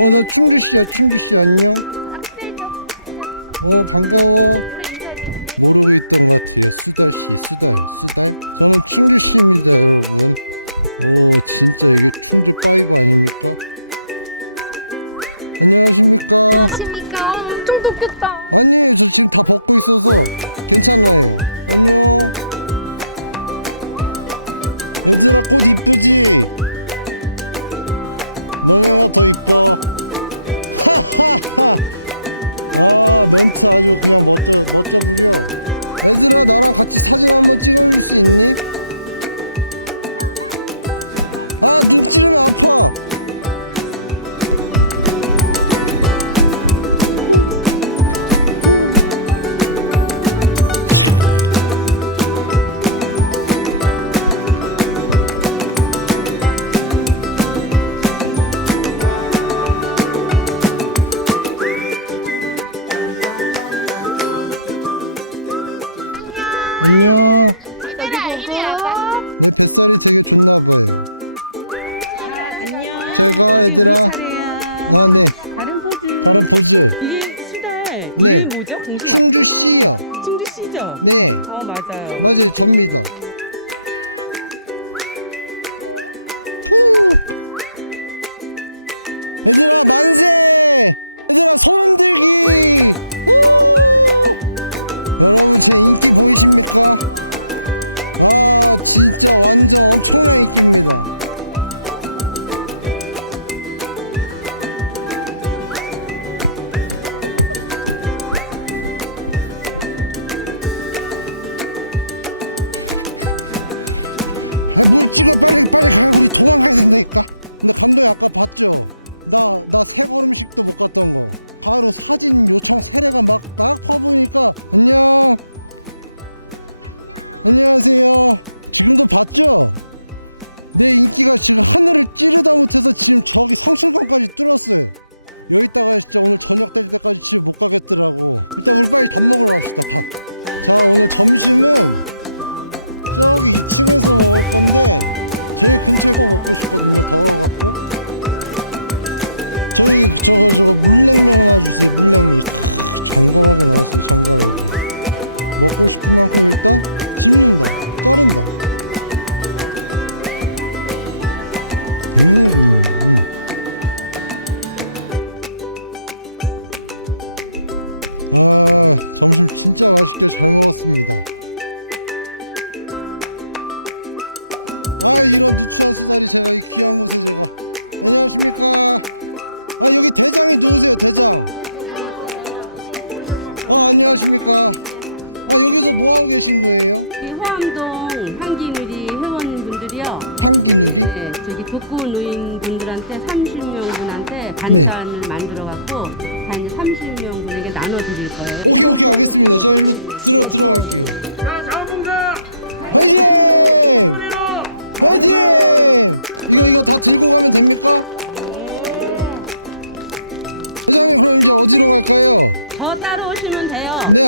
오늘 충북시야 충북시 아니에요? 학생도 어 반가워 안녕하십니까. 엄청 덥겠다 어 맞아요. 맞아요 접니다 이 청담동 환기누리 회원분들이요. 네, 네, 저기 독구 노인분들한테 30명분한테 반찬을 네. 만들어 갖고 다 이제 30명분에게 나눠 드릴 거예요. 오케이 오케이 알겠습니다. 저희 제가 들어 자, 네. 네. 저 따로 오시면 돼요.